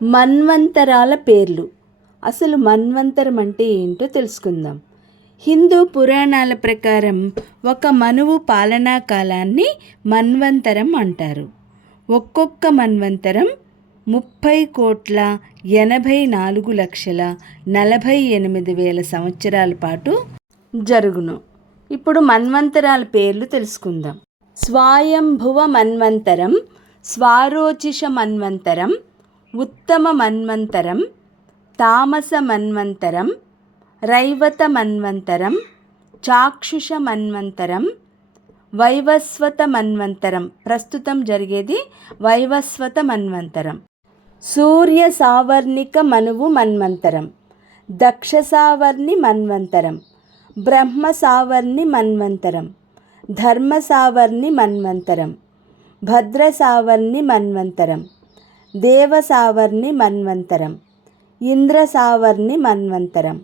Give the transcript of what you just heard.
మన్వంతరాల పేర్లు. అసలు మన్వంతరం అంటే ఏంటో తెలుసుకుందాం. హిందూ పురాణాల ప్రకారం ఒక మనువు పాలనా కాలాన్ని మన్వంతరం అంటారు. ఒక్కొక్క మన్వంతరం 30,84,48,000 సంవత్సరాల పాటు జరుగును. ఇప్పుడు మన్వంతరాల పేర్లు తెలుసుకుందాం. స్వయంభువ మన్వంతరం, స్వారోచిష మన్వంతరం, ఉత్తమ మన్వంతరం, తామస మన్వంతరం, రైవత మన్వంతరం, చాక్షుష మన్వంతరం, వైవస్వత మన్వంతరం. ప్రస్తుతం జరిగేది వైవస్వత మన్వంతరం. సూర్య సావర్ణిక మనువు మన్వంతరం, దక్ష సావర్ణి మన్వంతరం, బ్రహ్మ సావర్ణి మన్వంతరం, ధర్మ సావర్ణి మన్వంతరం, భద్ర సావర్ణి మన్వంతరం, దేవ సావర్ణి మన్వంతరం, ఇంద్ర సావర్ణి మన్వంతరం.